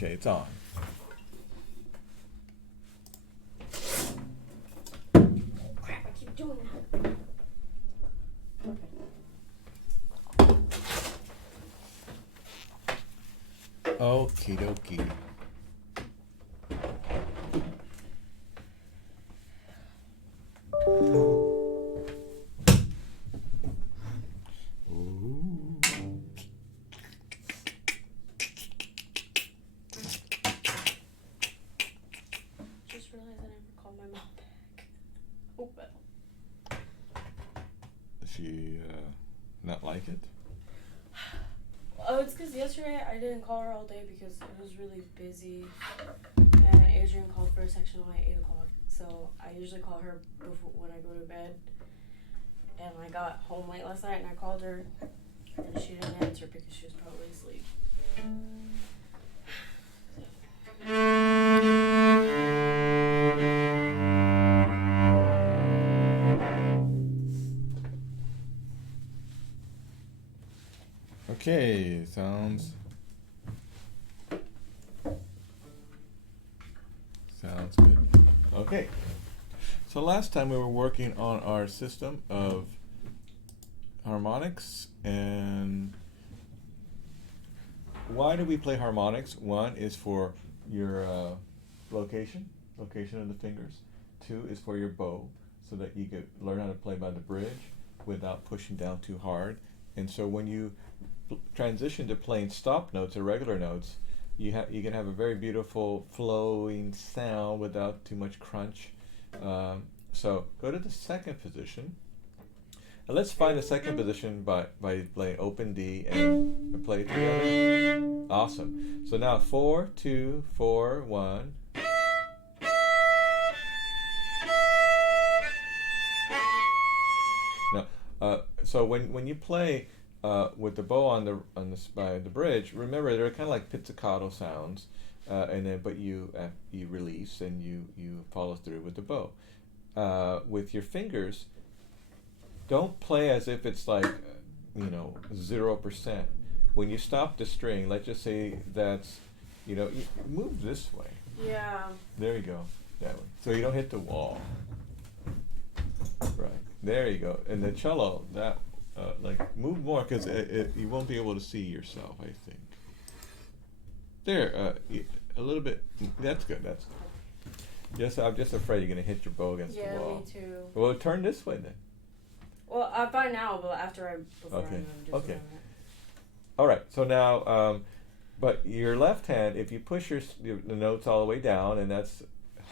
Okay, it's on. Crap, I keep doing that. Okie dokie. Ooh. Just realized I never called my mom back. Oh well. Does she not like it? Oh, it's because yesterday I didn't call her all day because it was really busy. And Adrian called for a section at 8 o'clock. So I usually call her before when I go to bed. And I got home late last night and I called her. And she didn't answer because she was probably asleep. Okay, sounds good. Okay, so last time we were working on our system of harmonics, and why do we play harmonics? One is for your location of the fingers. Two is for your bow, so that you can learn how to play by the bridge without pushing down too hard. And so when you transition to playing stop notes or regular notes, you can have a very beautiful flowing sound without too much crunch. So go to the second position. And let's find the second position by playing open D and play it together. Awesome. So now 4, 2, 4, 1. Now, so when you play with the bow on the by the bridge, remember they're kind of like pizzicato sounds, and then but you release and you follow through with the bow. With your fingers, don't play as if it's like 0%. When you stop the string, let's just say that's you move this way. Yeah. There you go, that way. So you don't hit the wall. Right. There you go. And the cello, that move more because you won't be able to see yourself, I think. There, a little bit. That's good. That's good. Yes, I'm just afraid you're gonna hit your bow against the wall. Yeah, me too. Well, turn this way then. Well, I'm fine now, but before Okay. I'm just Okay. doing it. All right. So now, but your left hand, if you push the notes all the way down, and that's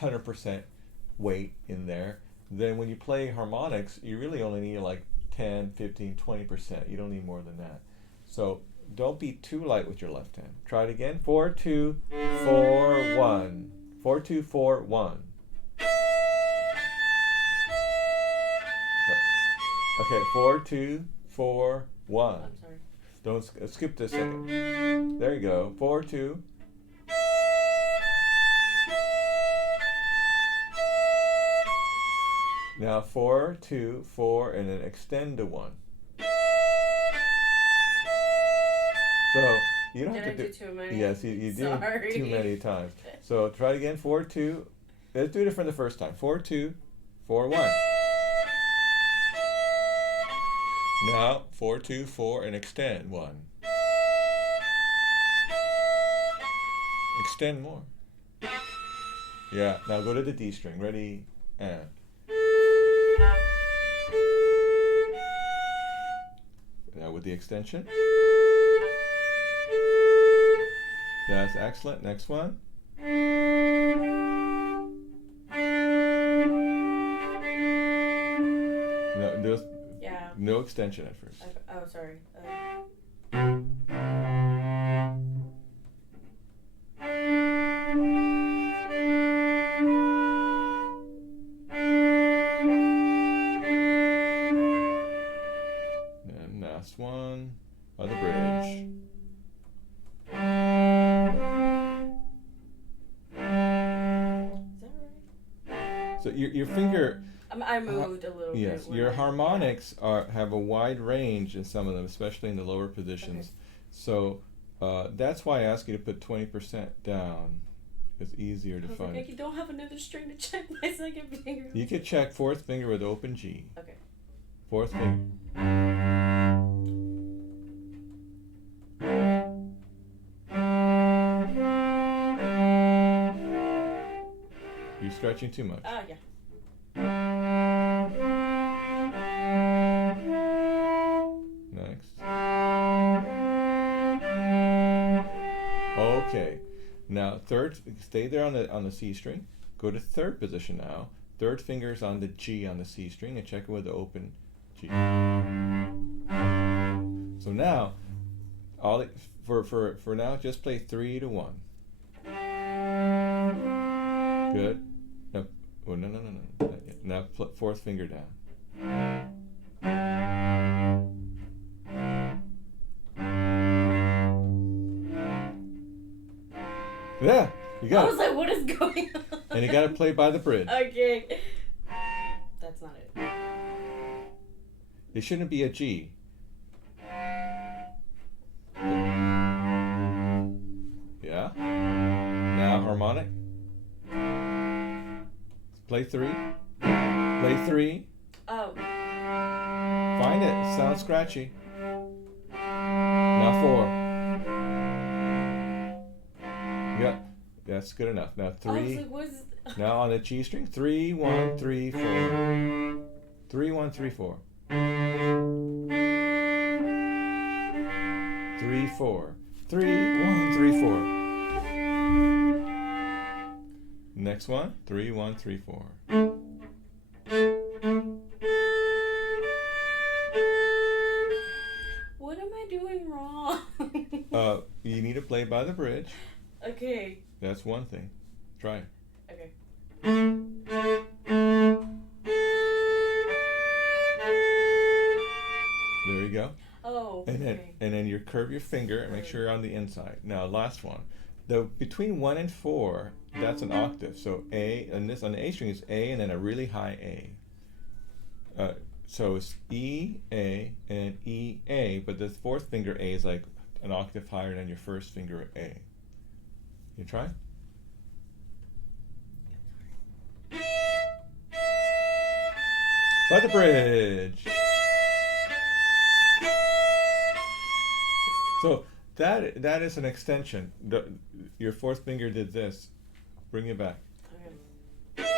100% weight in there, then when you play harmonics, you really only need like 10, 15, 20%. You don't need more than that. So don't be too light with your left hand. Try it again. 4, 2, 4, 1. 4, 2, 4, 1. Okay, 4, 2, 4, 1. I'm sorry. Don't skip this second. There you go. 4, 2. Now 4, 2, 4, and then extend to 1. So you don't have to do too many. Yes, you did Sorry. too many times. So try it again. 4, 2. Let's do it from the first time. 4, 2, 4, 1. Now 4, 2, 4, and extend 1. Extend more. Yeah. Now go to the D string. Ready? And. Now with the extension. That's excellent. Next one. No, Yeah. no extension at first. Oh, sorry. And last one on the bridge. Is that right? So your finger. I moved a little bit. Yes, your harmonics have a wide range in some of them, especially in the lower positions. Okay. So That's why I ask you to put 20% down. It's easier to I was find. like, I don't have another string to check my second finger. You could check fourth finger with open G. Okay. Fourth finger. You're stretching too much. Yeah. Next. Okay. Now third, stay there on the C string. Go to third position now. Third finger's on the G on the C string and check it with the open G. So now, for now, just play 3 to 1. Good. No, oh, no. Now fourth finger down. Yeah, you got it. I was like, what is going on? And you got to play by the bridge. Okay. That's not it. It shouldn't be a G. Yeah. Now harmonic. Play 3. Play 3. Oh. Find it. Sounds scratchy. Now 4. Yeah, that's good enough. Now 3. I was like, what is Now on the G string, 3, 1, 3, 4. 3, 1, 3, 4. 3, 4. 3, 1, 3, 4. Next one, 3, 1, 3, 4. What am I doing wrong? You need to play by the bridge. Okay. That's one thing. Try it. Okay. There you go. Oh. And then you curve your finger and make sure you're on the inside. Now last one. Between 1 and 4, that's an octave. So A, and this on the A string is A and then a really high A. So it's E, A, and E, A, but the fourth finger A is like an octave higher than your first finger A. You try? By the bridge. So that is an extension. Your fourth finger did this. Bring it back. Okay.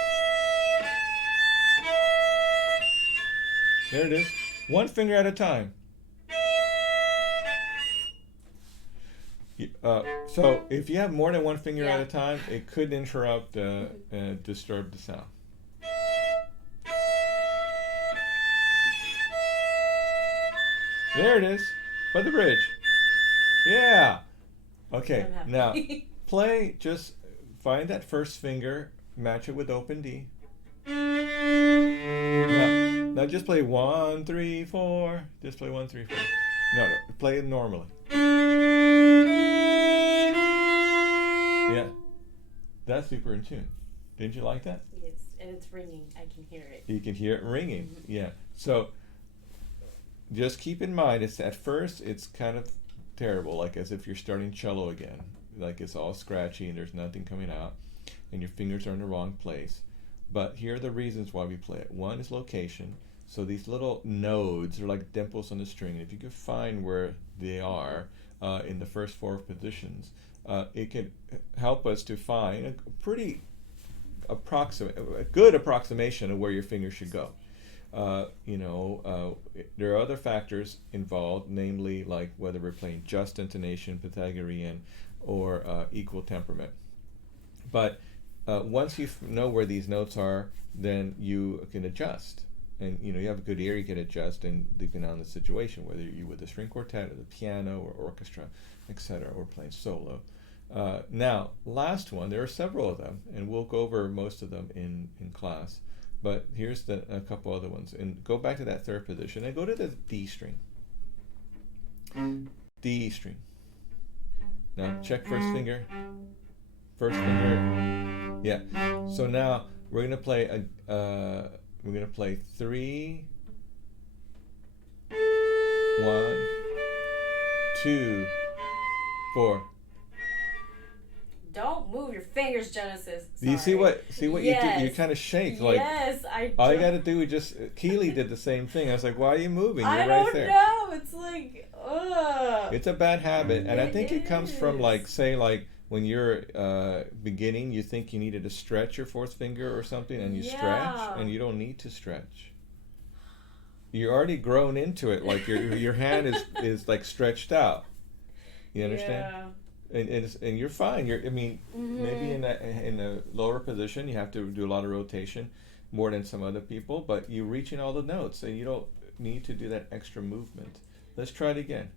There it is. One finger at a time. So if you have more than one finger at a time, it could interrupt, disturb the sound. There it is. By the bridge. Yeah. Okay, now play, just find that first finger, match it with open D. Now just play 1, 3, 4. Just play 1, 3, 4. No, play it normally. Yeah, that's super in tune. Didn't you like that? Yes, and it's ringing. I can hear it. You can hear it ringing. Mm-hmm. Yeah. So just keep in mind, it's at first it's kind of terrible, like as if you're starting cello again. Like it's all scratchy and there's nothing coming out, and your fingers are in the wrong place. But here are the reasons why we play it. One is location. So these little nodes are like dimples on the string. And if you can find where they are in the first 4 positions, it can help us to find a pretty a good approximation of where your finger should go. There are other factors involved, namely like whether we're playing just intonation, Pythagorean, or equal temperament. But once you know where these notes are, then you can adjust. And you have a good ear, you can adjust, and depending on the situation, whether you're with a string quartet or the piano or orchestra, etc., or playing solo. Now, last one, there are several of them, and we'll go over most of them in class. But here's a couple other ones. And go back to that third position and go to the D string. D string. Now check first finger. First finger. Yeah. So now we're gonna play 3, 1, 2, 4. Don't move your fingers, Genesis. Do you see what you do? You kind of shake like. Yes, I. All you got to do is just. Keely did the same thing. I was like, "Why are you moving? You're I right don't there." know. It's like, ugh. It's a bad habit, and I think it comes from is. like, say, like when you're beginning, you think you needed to stretch your fourth finger or something, and you stretch, and you don't need to stretch. You're already grown into it. Like your hand is like stretched out. You understand? Yeah. And you're fine. Maybe in a lower position you have to do a lot of rotation, more than some other people. But you're reaching all the notes, and you don't need to do that extra movement. Let's try it again.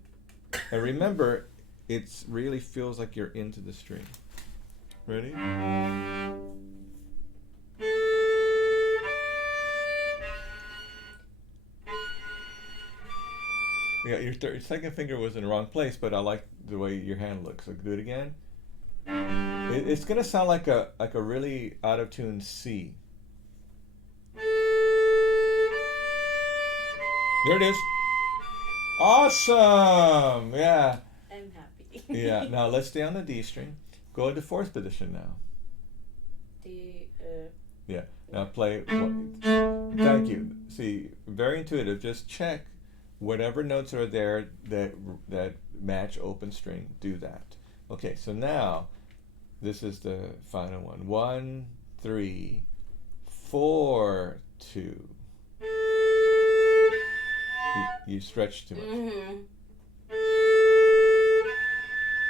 And remember, it really feels like you're into the string. Ready? Yeah, your second finger was in the wrong place, but I like the way your hand looks. So do it again. It's gonna sound like a really out of tune C. There it is. Awesome. Yeah. I'm happy. Yeah. Now let's stay on the D string. Go into fourth position now. D. Yeah. Now play. Thank you. See, very intuitive. Just check whatever notes are there that match open string. Do that. Okay. So now, this is the final one. 1, 3, 4, 2. You stretch too much. Mm-hmm.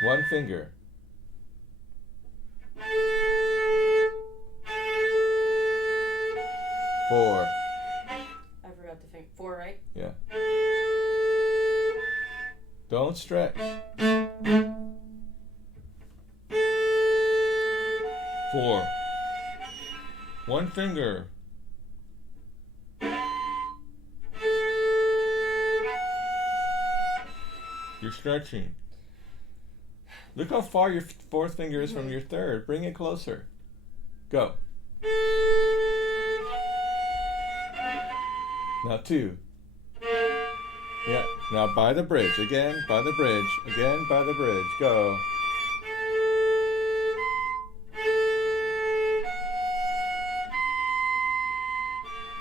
One finger. Four. I forgot the thing. 4, right? Yeah. Don't stretch. 4. One finger. You're stretching. Look how far your fourth finger is from your third. Bring it closer. Go. Now 2. Yeah. Now by the bridge. Again, by the bridge. Again, by the bridge. Go.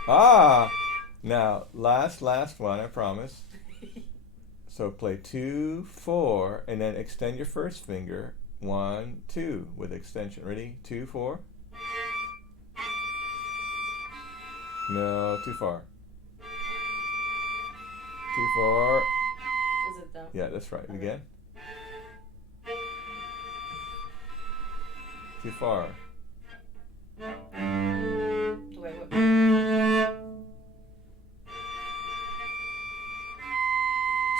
Ah! Now, last one, I promise. So play 2, 4, and then extend your first finger. 1, 2 with extension. Ready? 2, 4. No, too far. 2, 4. Is it though? Yeah, that's right. Okay. Again. Too far. Wait, what?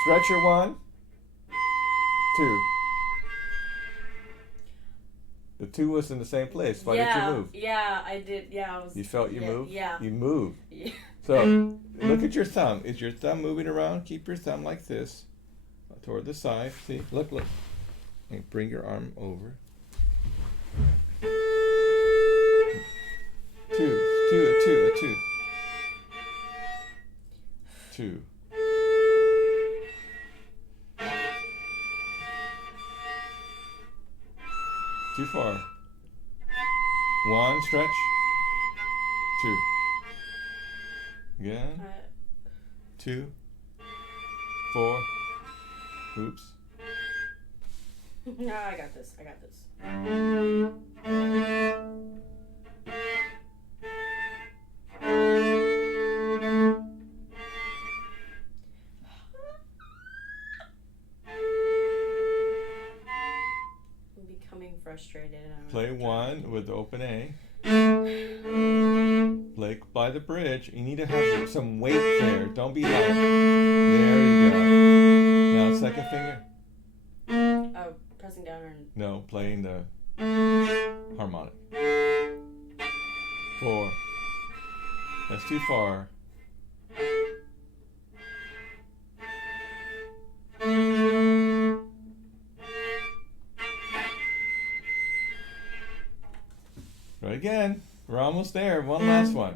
Stretch your 1, 2. The 2 was in the same place. Why did you move? Yeah, I did. Yeah, I was. You felt you moved? Yeah. You moved. Yeah. So, look at your thumb. Is your thumb moving around? Keep your thumb like this. Toward the side. See? Look. And bring your arm over. 2. 2. Too far. 1, stretch. 2. Again. 2. 4. Oops. No, I got this. I'm becoming frustrated. Play 1 with open A. Play by the bridge. You need to have some weight there. Don't be like, there you go. Now second finger. Oh, pressing down or... No, playing the harmonic. 4. That's too far. Right again. We're almost there. One last one.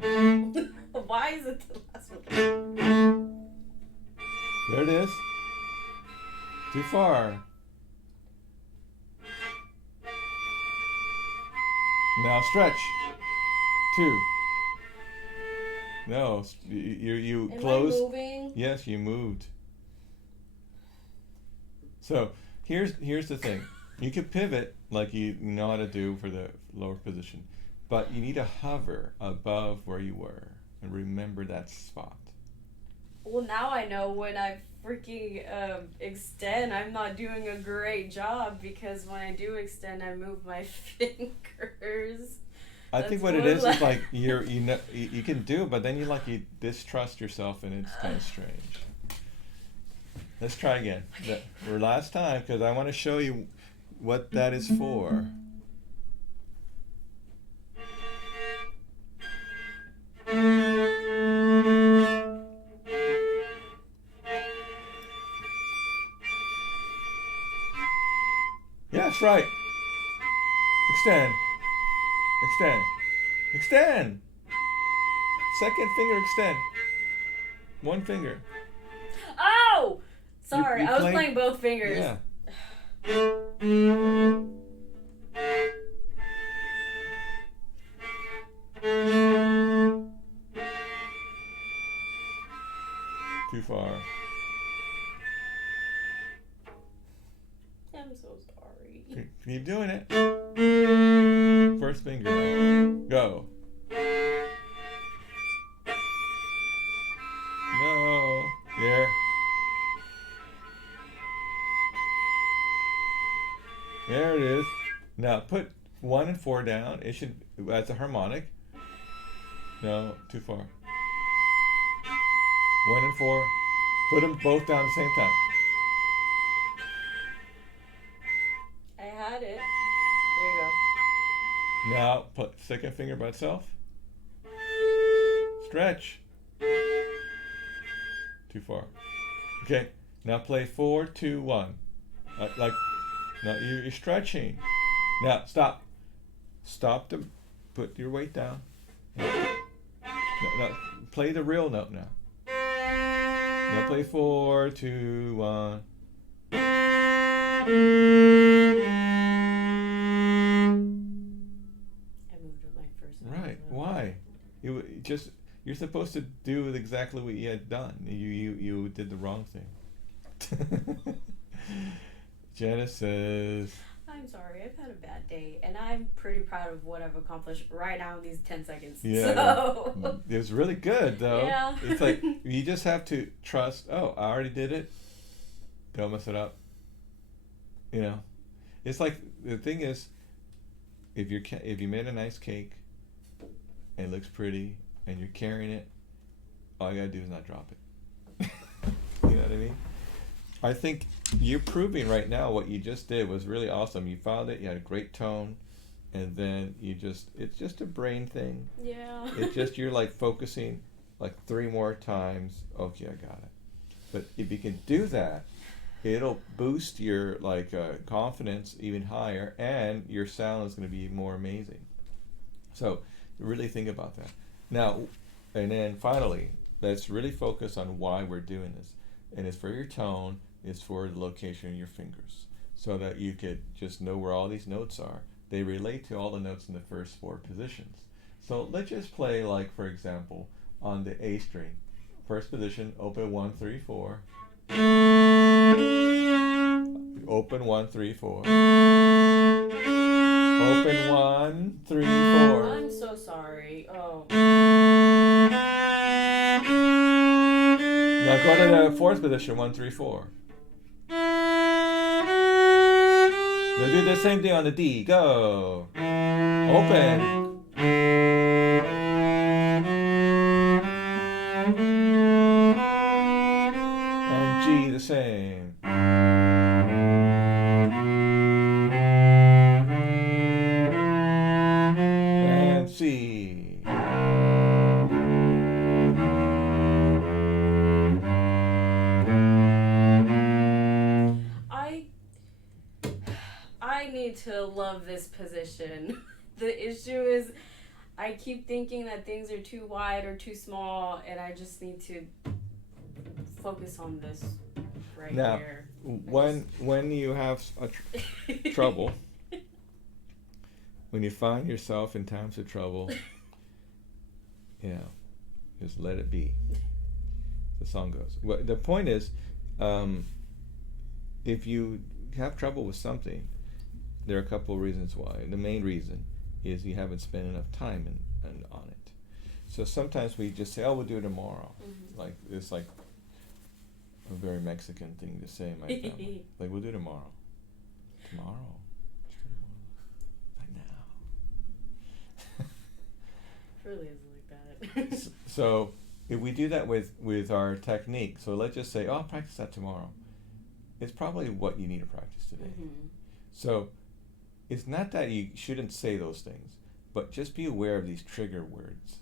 Why is it the last one? There it is. Too far. Now stretch. 2. No, you Am close. I moving? Yes, you moved. So here's the thing. You can pivot like you know how to do for the lower position, but you need to hover above where you were and remember that spot. Well, now I know when I freaking extend, I'm not doing a great job because when I do extend, I move my fingers. I think That's what it more is like- like you know you can do it, but then you distrust yourself and it's kind of strange. Let's try again. For last time, because I want to show you what that is for. Yeah, that's right. Extend. Extend. Extend. Second finger extend. One finger. Oh! Sorry, you I was played- playing both fingers. Yeah. Too far. I'm so sorry. Keep doing it. First finger. Go. No. There. There it is. Now put 1 and 4 down. It should, that's a harmonic. No, too far. 1 and 4. Put them both down at the same time. I had it. There you go. Now put second finger by itself. Stretch. Too far. Okay. Now play 4, 2, 1. Like, no, you're stretching. Now stop. Stop to put your weight down. No, play the real note now. Now play 4, 2, 1. I moved with my first finger. Right. Why? You're supposed to do exactly what you had done. You did the wrong thing. Genesis. I'm sorry, I've had a bad day, and I'm pretty proud of what I've accomplished right now in these 10 seconds. Yeah. So. It was really good though. Yeah. It's like you just have to trust. Oh, I already did it. Don't mess it up. You know, it's like the thing is, if you made a nice cake, and it looks pretty, and you're carrying it, all you gotta do is not drop it. You know what I mean? I think you're proving right now what you just did was really awesome. You found it, you had a great tone, and then it's just a brain thing. Yeah. It's just you're like focusing like 3 more times. Okay, I got it. But if you can do that, it'll boost your confidence even higher, and your sound is going to be more amazing. So really think about that. Now, and then finally, let's really focus on why we're doing this. And it's for your tone, it's for the location of your fingers, so that you could just know where all these notes are. They relate to all the notes in the first 4 positions. So let's just play, like, for example, on the A string. First position, open 1, 3, 4. Open 1, 3, 4. Open 1, 3, 4. I'm so sorry. Oh. Now go to the 4th position, 1, 3, 4. Now do the same thing on the D. Go. Open. And G the same. And C. I need to love this position. The issue is I keep thinking that things are too wide or too small, and I just need to focus on this right Now, here. when you have trouble, when you find yourself in times of trouble, just let it be. The song goes. Well, the point is, if you have trouble with something, there are a couple of reasons why. The main reason is you haven't spent enough time on it. So sometimes we just say, "Oh, we'll do it tomorrow." Mm-hmm. Like it's like a very Mexican thing to say in my family. Like, we'll do tomorrow. Tomorrow. Right now. Really isn't like that. So if we do that with our technique, so let's just say, "Oh, I'll practice that tomorrow." It's probably what you need to practice today. Mm-hmm. So it's not that you shouldn't say those things, but just be aware of these trigger words.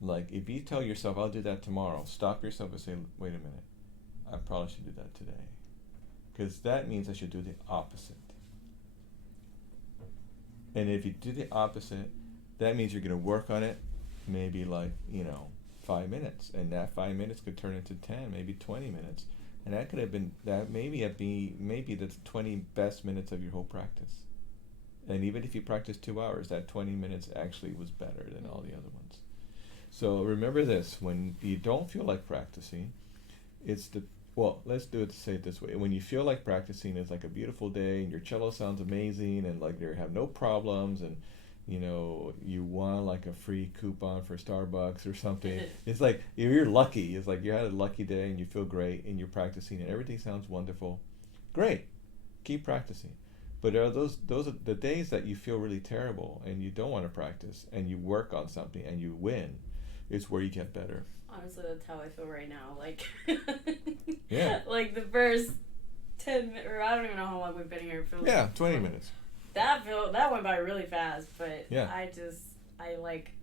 Like, if you tell yourself, "I'll do that tomorrow," stop yourself and say, "Wait a minute, I probably should do that today." Because that means I should do the opposite. And if you do the opposite, that means you're going to work on it maybe 5 minutes. And that 5 minutes could turn into 10, maybe 20 minutes. And that could have been, maybe that's 20 best minutes of your whole practice. And even if you practice 2 hours, that 20 minutes actually was better than all the other ones. So remember this, when you don't feel like practicing, let's say it this way. When you feel like practicing, it's like a beautiful day and your cello sounds amazing and like you have no problems and you won like a free coupon for Starbucks or something. It's like you're lucky. It's like you had a lucky day and you feel great and you're practicing and everything sounds wonderful. Great. Keep practicing. But are those are the days that you feel really terrible and you don't want to practice and you work on something and you win. It's where you get better. Honestly, that's how I feel right now. Like, yeah. Like the first 10 minutes, or I don't even know how long we've been here. 20 minutes. That went by really fast, but yeah. I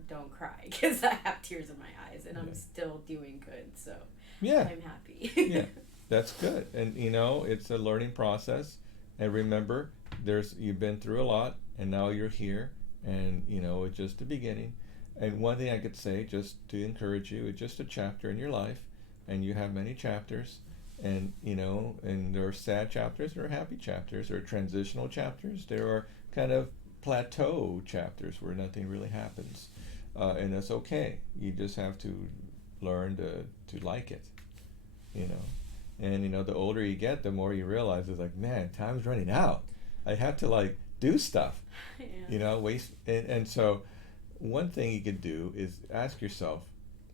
don't cry because I have tears in my eyes and I'm still doing good. So yeah. I'm happy. Yeah, that's good. And it's a learning process. And remember, you've been through a lot, and now you're here, and it's just the beginning. And one thing I could say, just to encourage you, it's just a chapter in your life, and you have many chapters, and and there are sad chapters, there are happy chapters, there are transitional chapters, there are kind of plateau chapters where nothing really happens, and that's okay. You just have to learn to like it, And the older you get, the more you realize it's like, man, time's running out. I have to do stuff. Yeah. Waste. And so one thing you could do is ask yourself,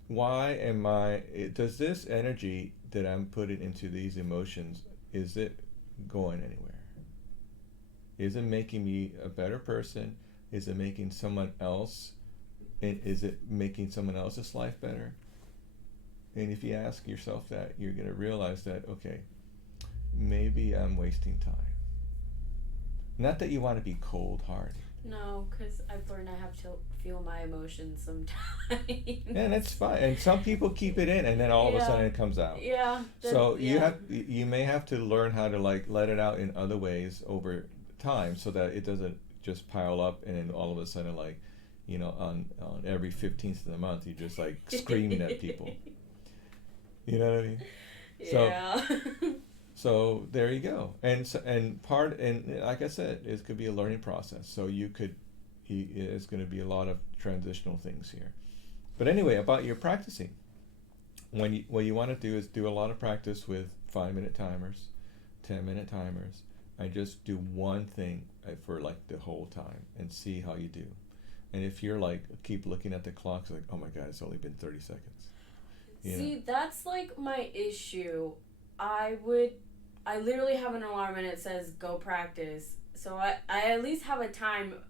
does this energy that I'm putting into these emotions, is it going anywhere? Is it making me a better person? Is it making someone else, and is it making someone else's life better? And if you ask yourself that, you're going to realize that, okay, maybe I'm wasting time. Not that you want to be cold-hearted. No, because I've learned I have to feel my emotions sometimes. And that's fine. And some people keep it in, and then all of a sudden it comes out. Yeah. So you may have to learn how to let it out in other ways over time, so that it doesn't just pile up, and then all of a sudden, on every 15th of the month, you're just screaming at people. You know what I mean? Yeah. So there you go. And like I said, it could be a learning process. So it's going to be a lot of transitional things here. But anyway, about your practicing, what you want to do is do a lot of practice with 5-minute timers, 10-minute timers, and just do one thing for the whole time and see how you do. And if you're keep looking at the clock, it's oh my God, it's only been 30 seconds. See, that's my issue. I literally have an alarm and it says go practice. So I at least have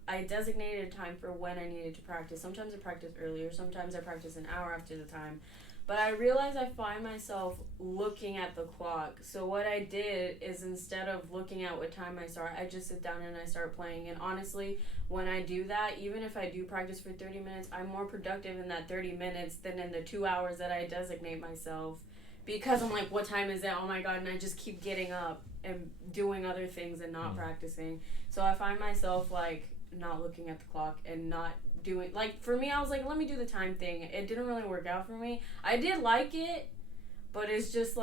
I designated a time for when I needed to practice. Sometimes I practice earlier, sometimes I practice an hour after the time. But I realize I find myself looking at the clock. So what I did is, instead of looking at what time I start, I just sit down and I start playing. And honestly, when I do that, even if I do practice for 30 minutes, I'm more productive in that 30 minutes than in the 2 hours that I designate myself. Because I'm what time is it? Oh my God, and I just keep getting up and doing other things and not practicing. So I find myself not looking at the clock and not doing, for me, I was let me do the time thing. It didn't really work out for me. I did like it, but it's just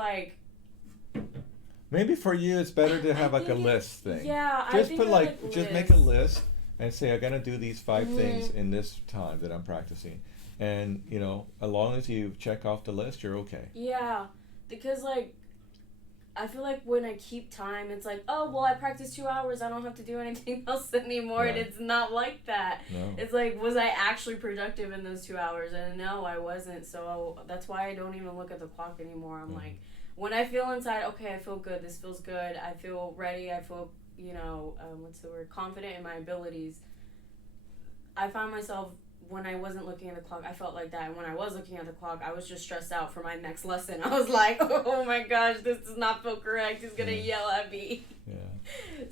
maybe for you it's better to have a list thing. Yeah, just I think put I just make a list and say, I'm gonna do these 5 things in this time that I'm practicing, and you know, as long as you check off the list, you're okay. Yeah, because like I feel like when I keep time, it's like, oh, well, I practiced 2 hours. I don't have to do anything else anymore. Right. And it's not like that. No. It's like, was I actually productive in those 2 hours? And no, I wasn't. So that's why I don't even look at the clock anymore. I'm like, when I feel inside, okay, I feel good. This feels good. I feel ready. I feel, what's the word? Confident in my abilities. I found myself, when I wasn't looking at the clock, I felt like that. And when I was looking at the clock, I was just stressed out for my next lesson. I was like, oh my gosh, this does not feel correct. He's going to yell at me. Yeah.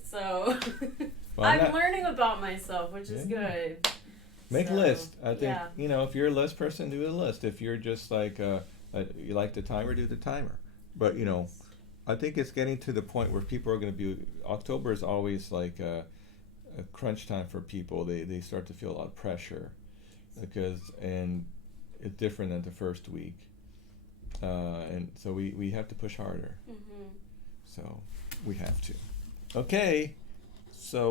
So Well, I'm learning about myself, which is good. Make a list. I think, yeah. If you're a list person, do a list. If you're just like, you like the timer, do the timer. But, I think it's getting to the point where people are going to be, October is always like a crunch time for people. They start to feel a lot of pressure. And it's different than the first week, and so we have to push harder. So we have to. Okay, so.